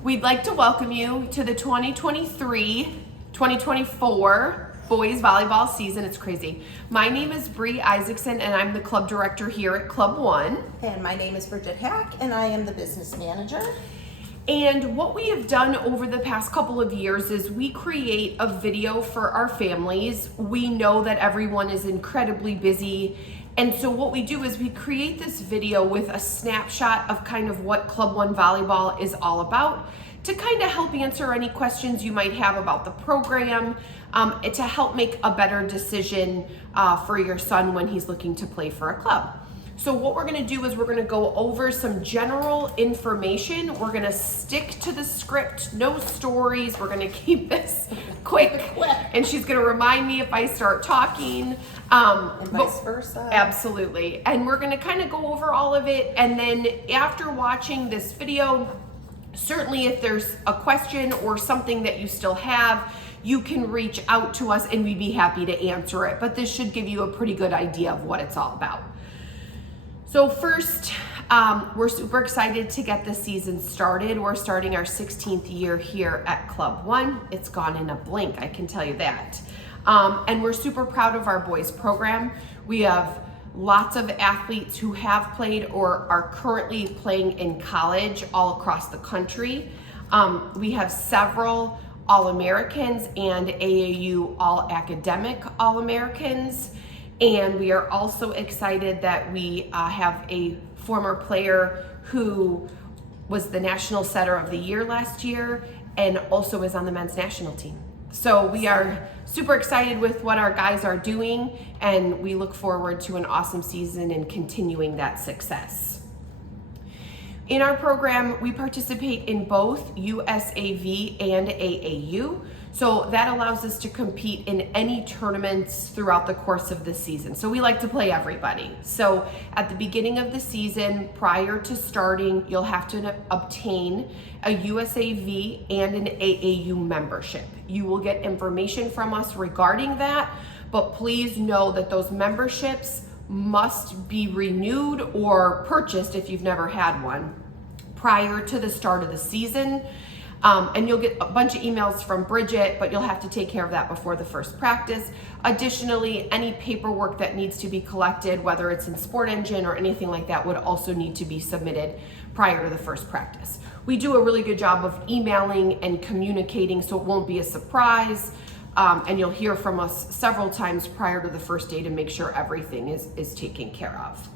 We'd like to welcome you to the 2023-2024 boys volleyball season. It's crazy. My name is Bree Isaacson and I'm the club director here at Club One. And my name is Bridget Hack and I am the business manager. And what we have done over the past couple of years is we create a video for our families. We know that everyone is incredibly busy. And so what we do is we create this video with a snapshot of kind of what Club One Volleyball is all about to kind of help answer any questions you might have about the program, to help make a better decision for your son when he's looking to play for a club. So what we're gonna do is we're gonna go over some general information. We're gonna stick to the script, no stories. We're gonna keep this quick. And she's gonna remind me if I start talking. And vice versa. Absolutely. And we're gonna kind of go over all of it. And then after watching this video, certainly if there's a question or something that you still have, you can reach out to us and we'd be happy to answer it. But this should give you a pretty good idea of what it's all about. So first, we're super excited to get the season started. We're starting our 16th year here at Club One. It's gone in a blink, I can tell you that. And we're super proud of our boys program. We have lots of athletes who have played or are currently playing in college all across the country. We have several All-Americans and AAU All-Academic All-Americans. And we are also excited that we have a former player who was the National Setter of the Year last year and also is on the men's national team. So we are super excited with what our guys are doing and we look forward to an awesome season and continuing that success. In our program, we participate in both USAV and AAU. So that allows us to compete in any tournaments throughout the course of the season. So we like to play everybody. So at the beginning of the season, prior to starting, you'll have to obtain a USAV and an AAU membership. You will get information from us regarding that, but please know that those memberships must be renewed or purchased if you've never had one prior to the start of the season. And you'll get a bunch of emails from Bridget, but you'll have to take care of that before the first practice. Additionally, any paperwork that needs to be collected, whether it's in Sport Engine or anything like that, would also need to be submitted prior to the first practice. We do a really good job of emailing and communicating, so it won't be a surprise. And you'll hear from us several times prior to the first day to make sure everything is taken care of.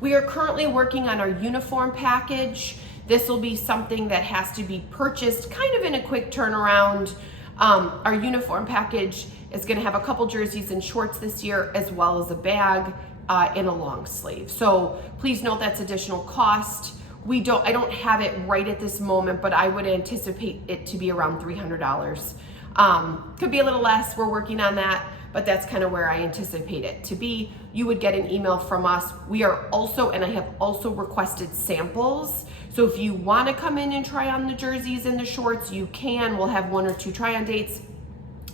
We are currently working on our uniform package. This will be something that has to be purchased kind of in a quick turnaround. Our uniform package is gonna have a couple jerseys and shorts this year, as well as a bag and a long sleeve. So please note that's additional cost. I don't have it right at this moment, but I would anticipate it to be around $300. Could be a little less, we're working on that, but that's kind of where I anticipate it to be. You would get an email from us. We are also, and I have also requested samples. So if you want to come in and try on the jerseys and the shorts, you can. We'll have 1 or 2 try-on dates.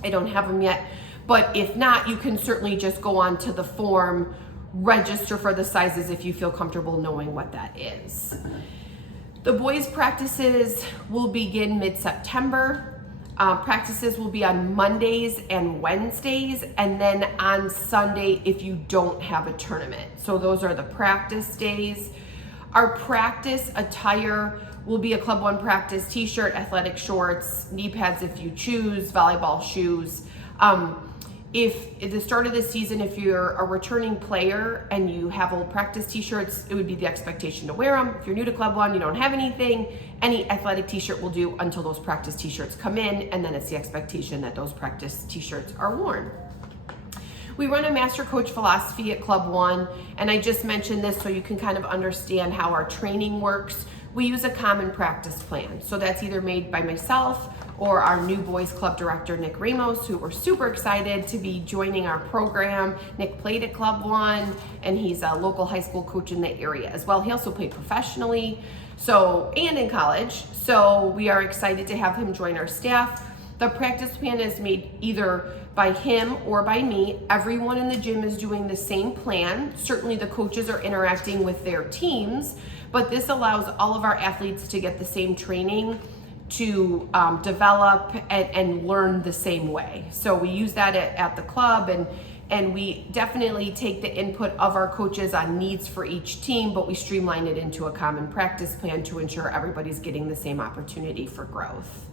I don't have them yet. But if not, you can certainly just go on to the form, register for the sizes if you feel comfortable knowing what that is. The boys' practices will begin mid-September. Practices will be on Mondays and Wednesdays, and then on Sunday if you don't have a tournament. So those are the practice days. Our practice attire will be a Club One practice t-shirt, athletic shorts, knee pads if you choose, volleyball shoes. If at the start of the season, if you're a returning player and you have old practice t-shirts, it would be the expectation to wear them. If you're new to Club One, you don't have anything, any athletic t-shirt will do until those practice t-shirts come in, and then it's the expectation that those practice t-shirts are worn. We run a master coach philosophy at Club One, and I just mentioned this so you can kind of understand how our training works. We use a common practice plan. So that's either made by myself or our new boys club director, Nick Ramos, who we're super excited to be joining our program. Nick played at Club One and he's a local high school coach in the area as well. He also played professionally and in college. So we are excited to have him join our staff. The practice plan is made either by him or by me. Everyone in the gym is doing the same plan. Certainly the coaches are interacting with their teams, but this allows all of our athletes to get the same training to develop and learn the same way. So we use that at the club, and we definitely take the input of our coaches on needs for each team, but we streamline it into a common practice plan to ensure everybody's getting the same opportunity for growth.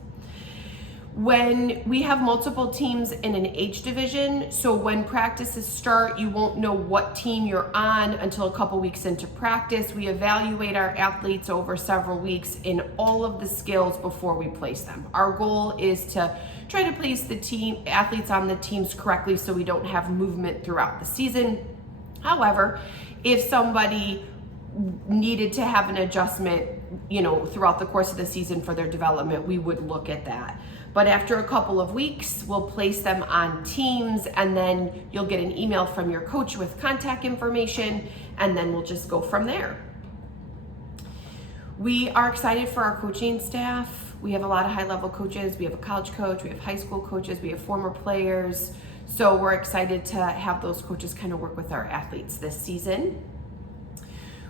When we have multiple teams in an age division, so when practices start, you won't know what team you're on until a couple weeks into practice. We evaluate our athletes over several weeks in all of the skills before we place them. Our goal is to try to place the athletes on the teams correctly so we don't have movement throughout the season. However, if somebody needed to have an adjustment, throughout the course of the season for their development, we would look at that. But after a couple of weeks, we'll place them on teams, and then you'll get an email from your coach with contact information, and then we'll just go from there. We are excited for our coaching staff. We have a lot of high-level coaches. We have a college coach, we have high school coaches, we have former players. So we're excited to have those coaches kind of work with our athletes this season.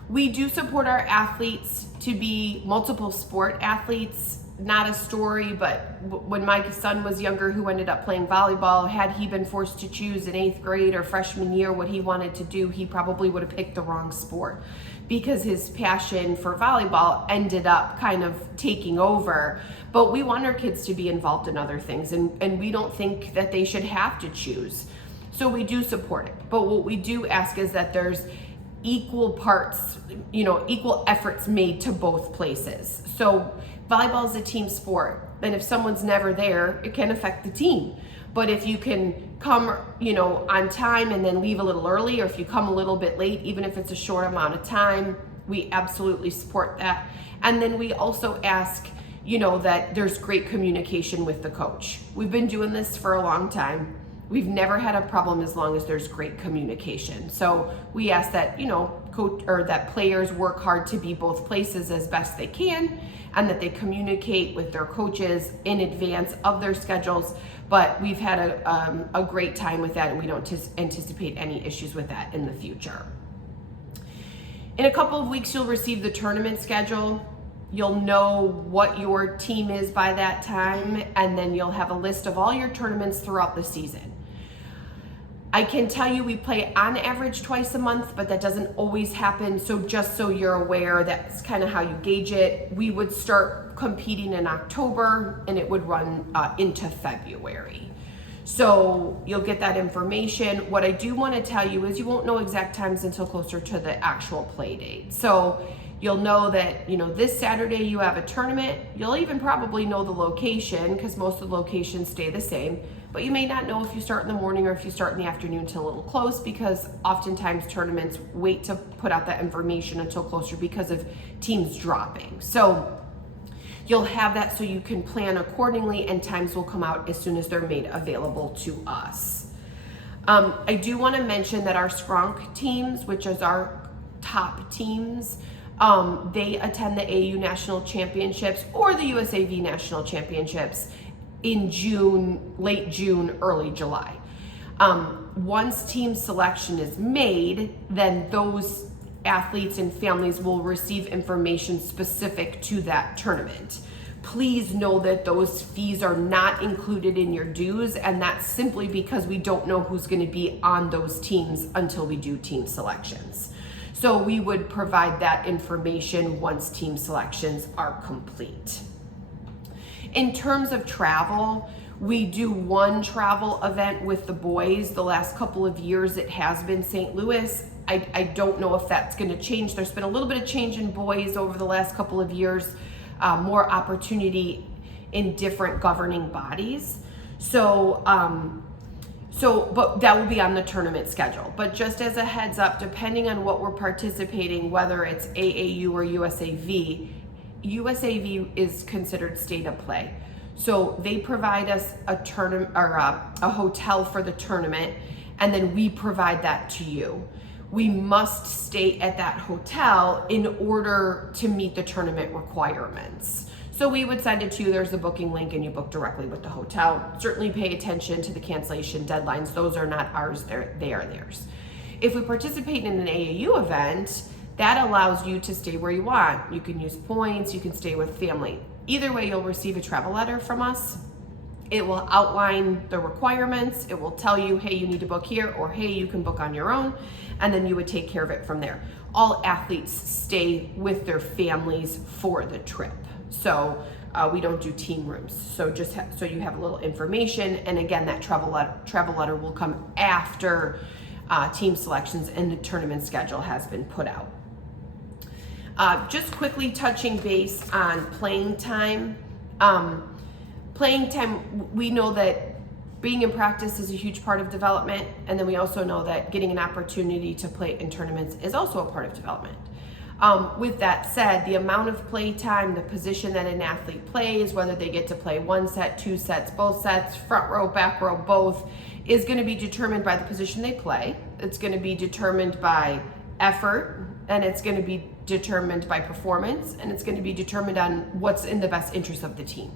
We do support our athletes to be multiple sport athletes. Not a story, but when my son was younger, who ended up playing volleyball, had he been forced to choose in 8th grade or freshman year what he wanted to do, he probably would have picked the wrong sport, because his passion for volleyball ended up kind of taking over. But we want our kids to be involved in other things, and we don't think that they should have to choose. So we do support it. But what we do ask is that there's equal parts, equal efforts made to both places. So volleyball is a team sport, and if someone's never there, it can affect the team. But if you can come, on time and then leave a little early, or if you come a little bit late, even if it's a short amount of time, we absolutely support that. And then we also ask, that there's great communication with the coach. We've been doing this for a long time. We've never had a problem as long as there's great communication. So we ask that, coach or that players work hard to be both places as best they can, and that they communicate with their coaches in advance of their schedules. But we've had a great time with that, and we don't anticipate any issues with that in the future. In a couple of weeks, you'll receive the tournament schedule. You'll know what your team is by that time, and then you'll have a list of all your tournaments throughout the season. I can tell you we play on average twice a month, but that doesn't always happen. So just so you're aware, that's kind of how you gauge it. We would start competing in October, and it would run into February. So you'll get that information. What I do want to tell you is you won't know exact times until closer to the actual play date. So you'll know that, this Saturday you have a tournament. You'll even probably know the location, because most of the locations stay the same. But you may not know if you start in the morning or if you start in the afternoon till a little close, because oftentimes tournaments wait to put out that information until closer because of teams dropping. So you'll have that so you can plan accordingly, and times will come out as soon as they're made available to us. I do want to mention that our Skronk teams, which is our top teams, they attend the AAU National Championships or the USAV National Championships in June, late June, early July. Once team selection is made, then those athletes and families will receive information specific to that tournament. Please know that those fees are not included in your dues, and that's simply because we don't know who's going to be on those teams until we do team selections. So we would provide that information once team selections are complete. In terms of travel, we do one travel event with the boys. The last couple of years it has been St. Louis. I don't know if that's going to change. There's been a little bit of change in boys over the last couple of years, more opportunity in different governing bodies. But that will be on the tournament schedule. But just as a heads up, depending on what we're participating, whether it's AAU or USAV, USAV is considered state of play. So they provide us a tournament or a hotel for the tournament, and then we provide that to you. We must stay at that hotel in order to meet the tournament requirements. So we would send it to you. There's a booking link, and you book directly with the hotel. Certainly pay attention to the cancellation deadlines. Those are not ours, they are theirs. If we participate in an AAU event, That allows you to stay where you want. You can use points, you can stay with family. Either way, you'll receive a travel letter from us. It will outline the requirements. It will tell you, hey, you need to book here, or hey, you can book on your own, and then you would take care of it from there. All athletes stay with their families for the trip. So we don't do team rooms. So just so you have a little information. And again, that travel letter will come after team selections and the tournament schedule has been put out. Just quickly touching base on playing time. Playing time, we know that being in practice is a huge part of development, and then we also know that getting an opportunity to play in tournaments is also a part of development. With that said, the amount of play time, the position that an athlete plays, whether they get to play one set, two sets, both sets, front row, back row, both, is going to be determined by the position they play. It's going to be determined by effort, and it's going to be determined by performance, and it's going to be determined on what's in the best interest of the team.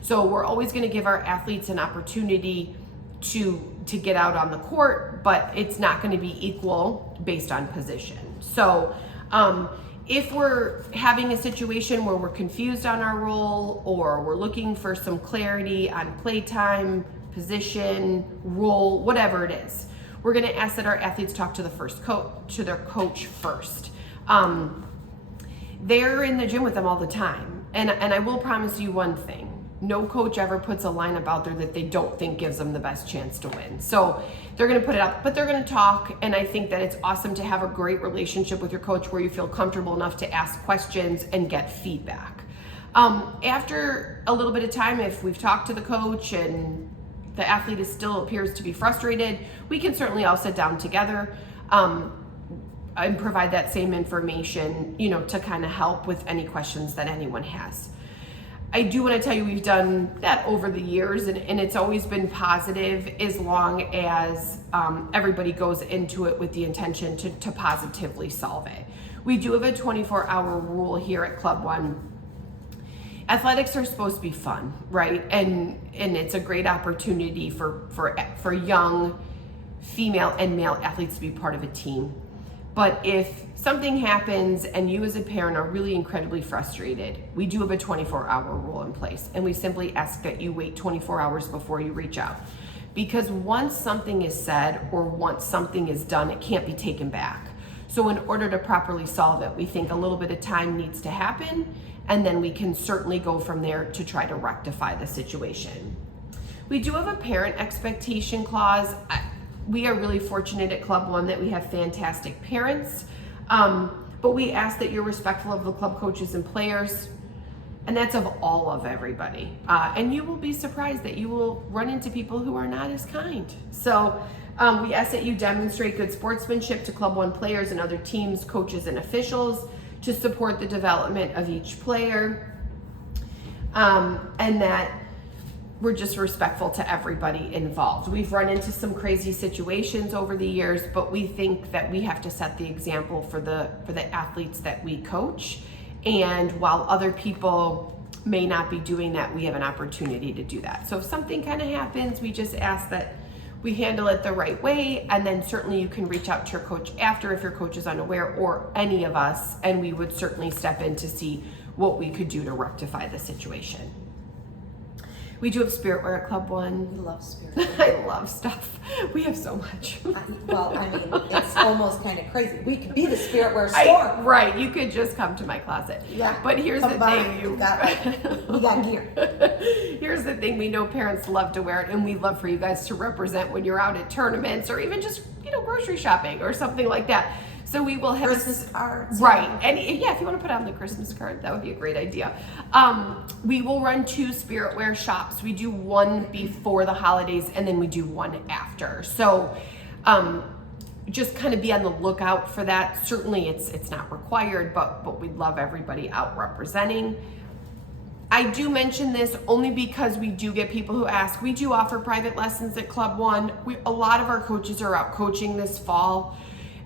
So we're always going to give our athletes an opportunity to get out on the court, but it's not going to be equal based on position. So if we're having a situation where we're confused on our role, or we're looking for some clarity on playtime, position, role, whatever it is, we're going to ask that our athletes talk to their coach first. They're in the gym with them all the time, and I will promise you one thing. No coach ever puts a lineup out there that they don't think gives them the best chance to win. So they're going to put it up, but they're going to talk. And I think that it's awesome to have a great relationship with your coach where you feel comfortable enough to ask questions and get feedback. After a little bit of time, if we've talked to the coach and the athlete still appears to be frustrated, we can certainly all sit down together and provide that same information, to kind of help with any questions that anyone has. I do want to tell you we've done that over the years, and it's always been positive as long as everybody goes into it with the intention to positively solve it. We do have a 24-hour rule here at Club One. Athletics are supposed to be fun, right? And it's a great opportunity for young female and male athletes to be part of a team. But if something happens and you as a parent are really incredibly frustrated, we do have a 24-hour rule in place, and we simply ask that you wait 24 hours before you reach out. Because once something is said or once something is done, it can't be taken back. So in order to properly solve it, we think a little bit of time needs to happen, and then we can certainly go from there to try to rectify the situation. We do have a parent expectation clause. We are really fortunate at Club One that we have fantastic parents, but we ask that you're respectful of the club coaches and players, and that's of all of everybody. And you will be surprised that you will run into people who are not as kind. So we ask that you demonstrate good sportsmanship to Club One players and other teams, coaches, and officials to support the development of each player, and that we're just respectful to everybody involved. We've run into some crazy situations over the years, but we think that we have to set the example for the athletes that we coach. And while other people may not be doing that, we have an opportunity to do that. So if something kind of happens, we just ask that we handle it the right way, and then certainly you can reach out to your coach after if your coach is unaware, or any of us, and we would certainly step in to see what we could do to rectify the situation. We do have Spiritwear at Club One. We love Spirit. I love stuff. We have so much. It's almost kind of crazy. We could be the Spiritwear store. Right, you could just come to my closet. Yeah. But here's the thing. We got gear. Here's the thing. We know parents love to wear it, and we love for you guys to represent when you're out at tournaments or even just, grocery shopping or something like that. So we will have Christmas cards. Right. And yeah, if you want to put on the Christmas card, that would be a great idea. We will run 2 Spiritwear shops. We do one before the holidays, and then we do one after. So just kind of be on the lookout for that. Certainly it's not required, but we'd love everybody out representing. I do mention this only because we do get people who ask. We do offer private lessons at Club One. A lot of our coaches are out coaching this fall.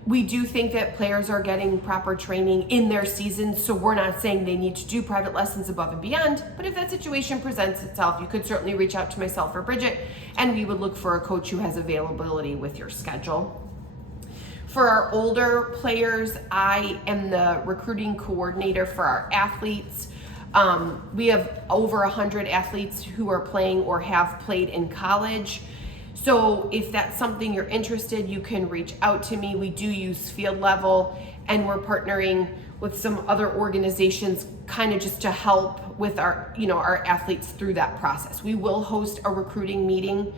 We do think that players are getting proper training in their season, so we're not saying they need to do private lessons above and beyond, but if that situation presents itself, you could certainly reach out to myself or Bridget, and we would look for a coach who has availability with your schedule. For our older players, I am the recruiting coordinator for our athletes. We have over 100 athletes who are playing or have played in college. So if that's something you're interested, you can reach out to me. We do use Field Level, and we're partnering with some other organizations kind of just to help with our, our athletes through that process. We will host a recruiting meeting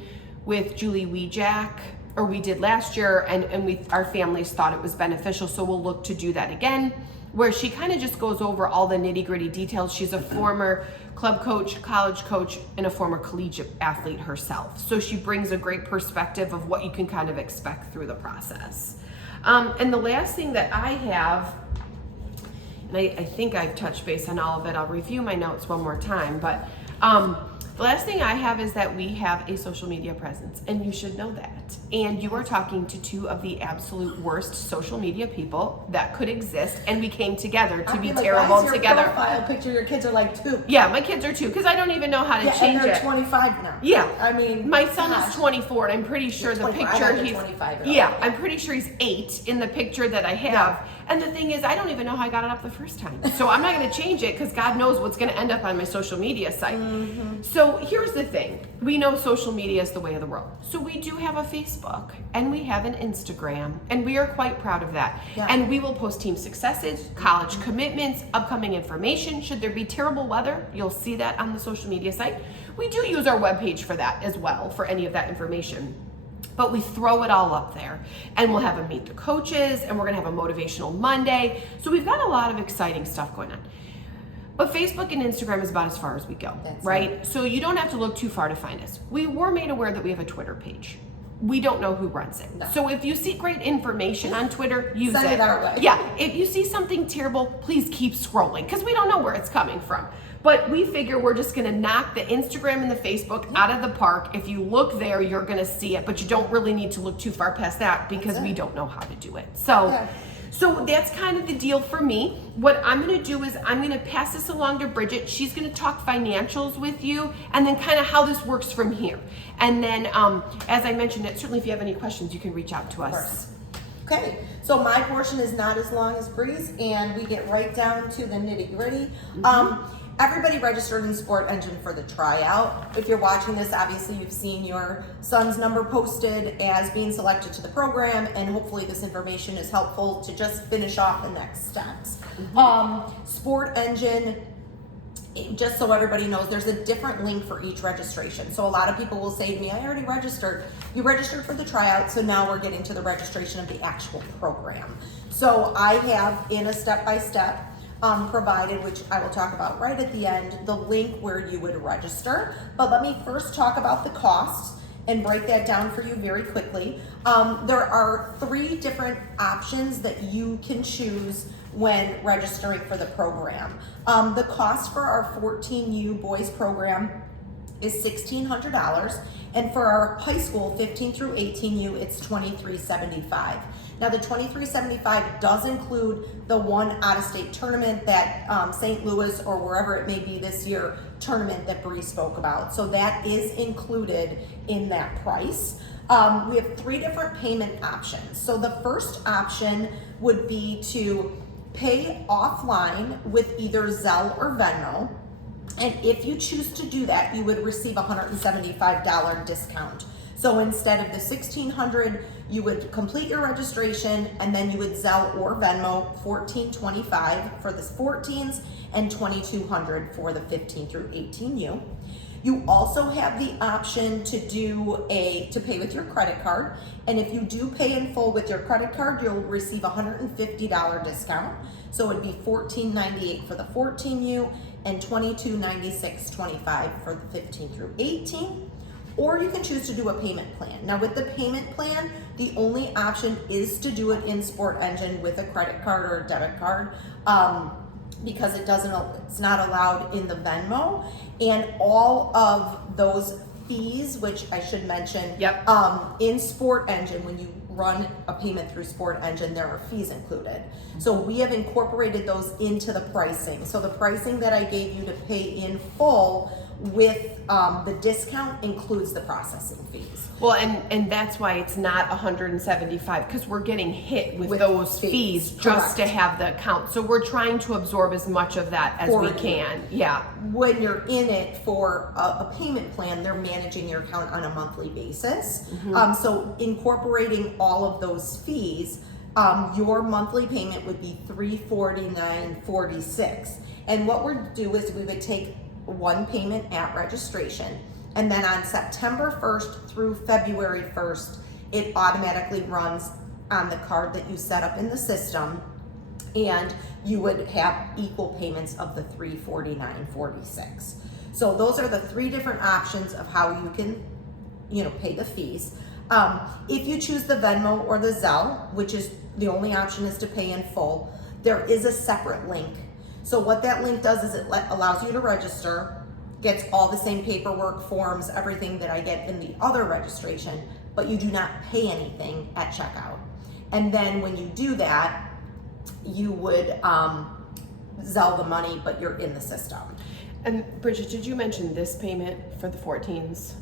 with Julie Wejack, or we did last year, and our families thought it was beneficial, so we'll look to do that again, where she kind of just goes over all the nitty-gritty details. She's a former club coach, college coach, and a former collegiate athlete herself. So she brings a great perspective of what you can kind of expect through the process. And the last thing that I have, and I think I've touched base on all of it, I'll review my notes one more time, but the last thing I have is that we have a social media presence, and you should know that. And you are talking to two of the absolute worst social media people that could exist, and we came together to be terrible why is your together. Profile picture, your kids are like 2. Yeah, my kids are 2, because I don't even know how to change and they're it. 25 now. Yeah, I mean, my son gosh. is 24, and I'm pretty sure the 24. I picture have a he's 25-year-old. yeah, I'm pretty sure he's 8 in the picture that I have. Yeah. And the thing is, I don't even know how I got it up the first time. So I'm not going to change it because God knows what's going to end up on my social media site. Mm-hmm. So here's the thing. We know social media is the way of the world. So we do have a Facebook and we have an Instagram, and we are quite proud of that. Yeah. And we will post team successes, college commitments, upcoming information. Should there be terrible weather, you'll see that on the social media site. We do use our webpage for that as well, for any of that information. But we throw it all up there, and we'll have a meet the coaches, and we're gonna have a motivational Monday. So we've got a lot of exciting stuff going on. But Facebook and Instagram is about as far as we go, That's right? So you don't have to look too far to find us. We were made aware that we have a Twitter page. We don't know who runs it. No. So if you see great information on Twitter, use Send it our way. Yeah, if you see something terrible, please keep scrolling, because we don't know where it's coming from. But we figure we're just gonna knock the Instagram and the Facebook out of the park. If you look there, you're gonna see it, but you don't really need to look too far past that because we don't know how to do it. So, Yeah. so that's kind of the deal for me. What I'm gonna do is I'm gonna pass this along to Bridget. She's gonna talk financials with you, and then kind of how this works from here. And then, as I mentioned, certainly if you have any questions, you can reach out to us. Okay, so my portion is not as long as Bree's, and we get right down to the nitty gritty. Everybody registered in Sport Engine for the tryout. If you're watching this, obviously you've seen your son's number posted as being selected to the program, and hopefully this information is helpful to just finish off the next steps. Sport Engine, just so everybody knows, there's a different link for each registration. So a lot of people will say to me, I already registered. You registered for the tryout, so now we're getting to the registration of the actual program. So I have, in a step-by-step, provided, which I will talk about right at the end, the link where you would register. But let me first talk about the costs and break that down for you very quickly. There are 3 different options that you can choose when registering for the program. The cost for our 14U boys program is $1,600, and for our high school 15 through 18U, it's $2,375. Now the $2,375 does include the one out-of-state tournament that St. Louis or wherever it may be this year tournament that Bree spoke about. So that is included in that price. We have 3 different payment options. So the first option would be to pay offline with either Zelle or Venmo. And if you choose to do that, you would receive a $175 discount. So instead of the $1,600, you would complete your registration, and then you would Zelle or Venmo $1,425 for the 14s and $2,200 for the 15 through 18U. You also have the option to pay with your credit card, and if you do pay in full with your credit card, you'll receive a $150 discount. So it'd be $1,498 for the 14U and $2,296.25 for the 15 through 18. Or you can choose to do a payment plan. Now with the payment plan, the only option is to do it in Sport Engine with a credit card or a debit card, because it's not allowed in the Venmo. And all of those fees, which I should mention, in Sport Engine, when you run a payment through Sport Engine, there are fees included. So we have incorporated those into the pricing. So the pricing that I gave you to pay in full with the discount includes the processing fees. Well, and that's why it's not 175, because we're getting hit with those fees just to Correct. have the account. So we're trying to absorb as much of that as For we you. can. Yeah. When you're in it for a payment plan, they're managing your account on a monthly basis. So incorporating all of those fees, your monthly payment would be $349.46. And what we'd do is we would take one payment at registration, and then on September 1st through February 1st, it automatically runs on the card that you set up in the system, and you would have equal payments of the $349.46. So those are the three different options of how you can, pay the fees. If you choose the Venmo or the Zelle, which is the only option is to pay in full, there is a separate link. So what that link does is it allows you to register, gets all the same paperwork, forms, everything that I get in the other registration, but you do not pay anything at checkout. And then when you do that, you would Zelle the money, but you're in the system. And Bridget, did you mention this payment for the 14s?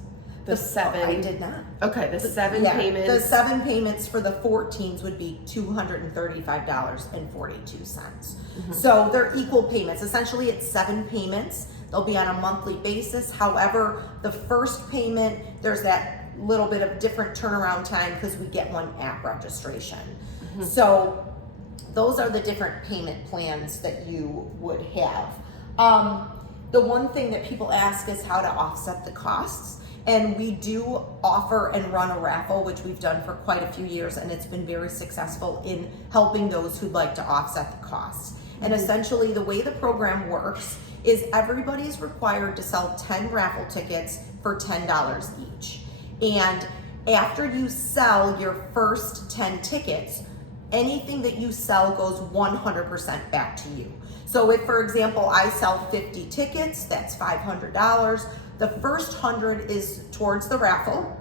The 7? I did not. Okay, the 7 Yeah, payments. the 7 payments for the 14s would be $235.42. So they're equal payments. Essentially, it's 7 payments. They'll be on a monthly basis. However, the first payment, there's that little bit of different turnaround time because we get one at registration. So those are the different payment plans that you would have. The one thing that people ask is how to offset the costs. And we do offer and run a raffle, which we've done for quite a few years, and it's been very successful in helping those who'd like to offset the costs. And essentially, the way the program works is everybody's required to sell 10 raffle tickets for $10 each. And after you sell your first 10 tickets, anything that you sell goes 100% back to you. So if, for example, I sell 50 tickets, that's $500. The first 100 is towards the raffle.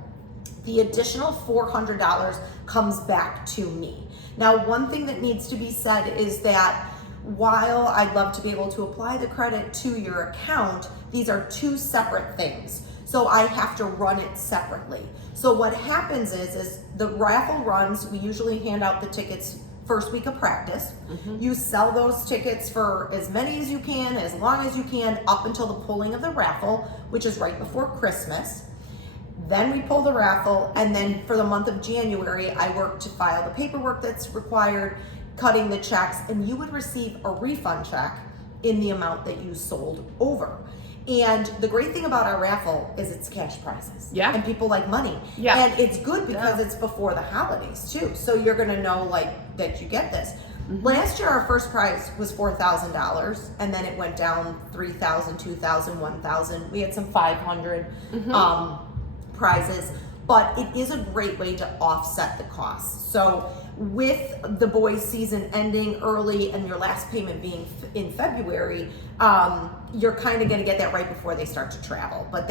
The additional $400 comes back to me. Now, one thing that needs to be said is that while I'd love to be able to apply the credit to your account, these are two separate things. So I have to run it separately. So what happens is the raffle runs, we usually hand out the tickets first week of practice. You sell those tickets for as many as you can, as long as you can, up until the pulling of the raffle, which is right before Christmas. Then we pull the raffle, and then for the month of January, I work to file the paperwork that's required, cutting the checks, and you would receive a refund check in the amount that you sold over. And the great thing about our raffle is it's cash prizes. Yeah. And people like money. Yeah. And it's good because it's before the holidays too. So you're gonna know that you get this. Last year our first prize was $4,000, and then it went down 3,000, 2,000, 1,000. We had some 500 prizes, but it is a great way to offset the costs. So with the boys season ending early and your last payment being in February, you're kind of going to get that right before they start to travel. But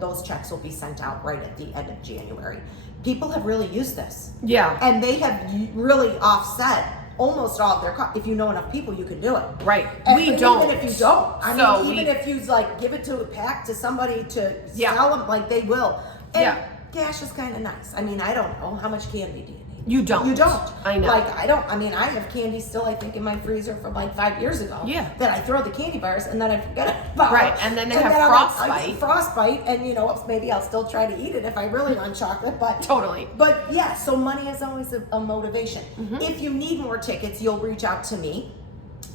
those checks will be sent out right at the end of January. People have really used this. Yeah. And they have really offset almost all of their costs. If you know enough people, you can do it. Right. And We don't. Even if you don't. I So mean, even if you give it to a pack to somebody to Yeah. sell them, they will. And Yeah. cash is kind of nice. I mean, I don't know. How much candy do you need? You don't. You don't. I know. I don't. I mean, I have candy still, I think, in my freezer from 5 years ago. Yeah. That I throw the candy bars and then I forget about. Right, and then they have I'm frostbite. I get frostbite, and maybe I'll still try to eat it if I really want chocolate. But Totally. But yeah, so money is always a motivation. If you need more tickets, you'll reach out to me.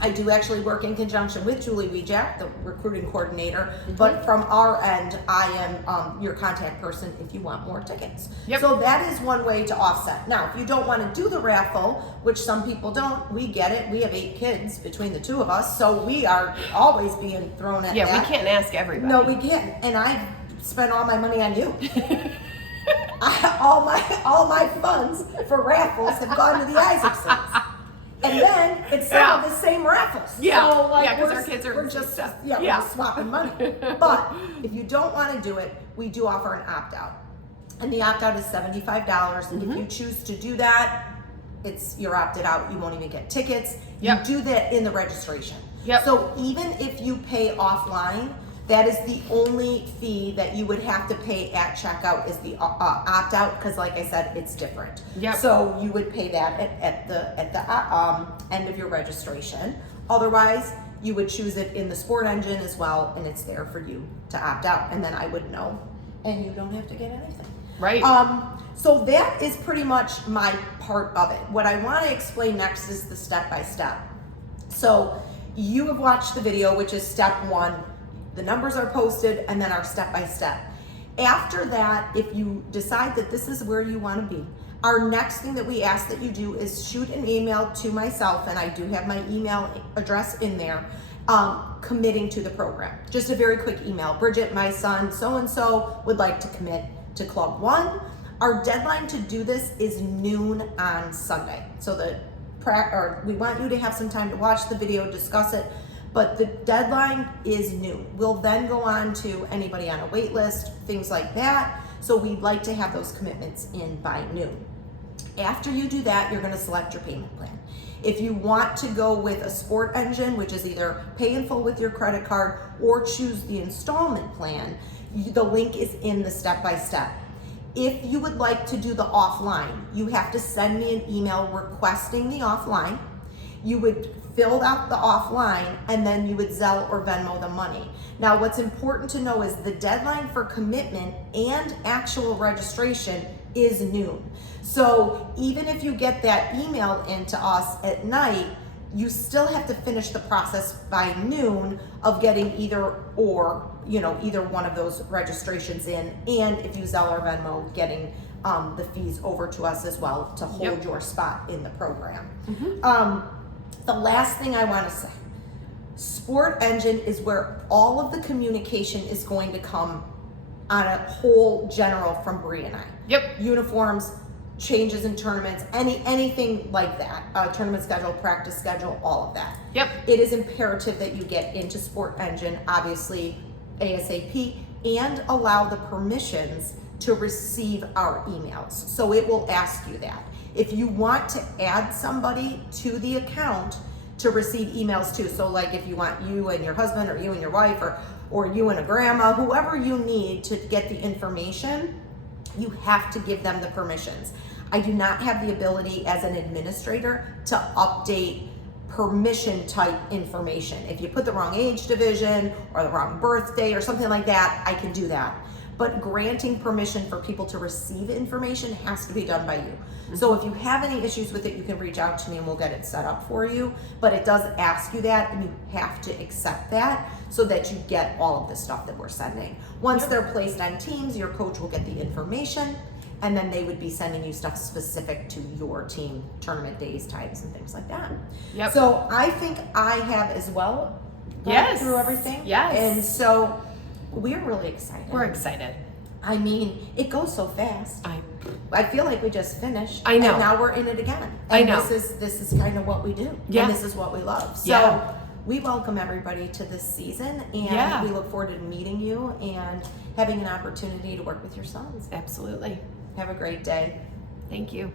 I do actually work in conjunction with Julie Wejack, the recruiting coordinator, but from our end, I am your contact person if you want more tickets. Yep. So that is one way to offset. Now, if you don't want to do the raffle, which some people don't, we get it. We have 8 kids between the 2 of us, so we are always being thrown at Yeah, that. we can't ask everybody. No, we can't. And I spent all my money on you. all my funds for raffles have gone to the Isaacsons. And then it's some of the same raffles. Yeah. So, Yeah, 'cause our kids are we're just stuff. we're Yeah. just swapping money. But if you don't want to do it, we do offer an opt-out. And the opt-out is $75. If you choose to do that, you're opted out. You won't even get tickets. Yep. You do that in the registration. Yep. So even if you pay offline, That is the only fee that you would have to pay at checkout is the opt-out, because like I said, it's different. Yep. So you would pay that at the end of your registration. Otherwise, you would choose it in the Sport Engine as well, and it's there for you to opt out, and then I would know, and you don't have to get anything. Right. So that is pretty much my part of it. What I want to explain next is the step-by-step. So you have watched the video, which is step 1. The numbers are posted, and then our step-by-step. After that, if you decide that this is where you want to be, our next thing that we ask that you do is shoot an email to myself, and I do have my email address in there, committing to the program. Just a very quick email. Bridget, my son so-and-so would like to commit to Club 1. Our deadline to do this is noon on Sunday. So we want you to have some time to watch the video, discuss it, but the deadline is noon. We'll then go on to anybody on a wait list, things like that. So we'd like to have those commitments in by noon. After you do that, you're going to select your payment plan. If you want to go with a Sport Engine, which is either pay in full with your credit card or choose the installment plan, the link is in the step-by-step. If you would like to do the offline, you have to send me an email requesting the offline. You would fill out the offline, and then you would Zelle or Venmo the money. Now, what's important to know is the deadline for commitment and actual registration is noon. So even if you get that email into us at night, you still have to finish the process by noon of getting either one of those registrations in, and if you Zelle or Venmo, getting the fees over to us as well to hold your spot in the program. The last thing I want to say, Sport Engine is where all of the communication is going to come on a whole general from Bree and I. Yep. Uniforms, changes in tournaments, anything like that, tournament schedule, practice schedule, all of that. Yep. It is imperative that you get into Sport Engine, obviously ASAP, and allow the permissions to receive our emails. So it will ask you that. If you want to add somebody to the account to receive emails too, so like if you want you and your husband or you and your wife or you and a grandma, whoever you need to get the information, you have to give them the permissions. I do not have the ability as an administrator to update permission type information. If you put the wrong age division or the wrong birthday or something like that, I can do that. But granting permission for people to receive information has to be done by you. So if you have any issues with it, you can reach out to me and we'll get it set up for you. But it does ask you that, and you have to accept that so that you get all of the stuff that we're sending. Once they're placed on teams, your coach will get the information, and then they would be sending you stuff specific to your team, tournament days, times, and things like that. Yep. So I think I have as well gone through everything. Yes. And so we're really excited. We're excited. I mean, it goes so fast. I feel like we just finished. I know. And now we're in it again. And I know. This is kind of what we do. Yeah. And this is what we love. So Yeah. we welcome everybody to this season, and we look forward to meeting you and having an opportunity to work with your sons. Absolutely. Have a great day. Thank you.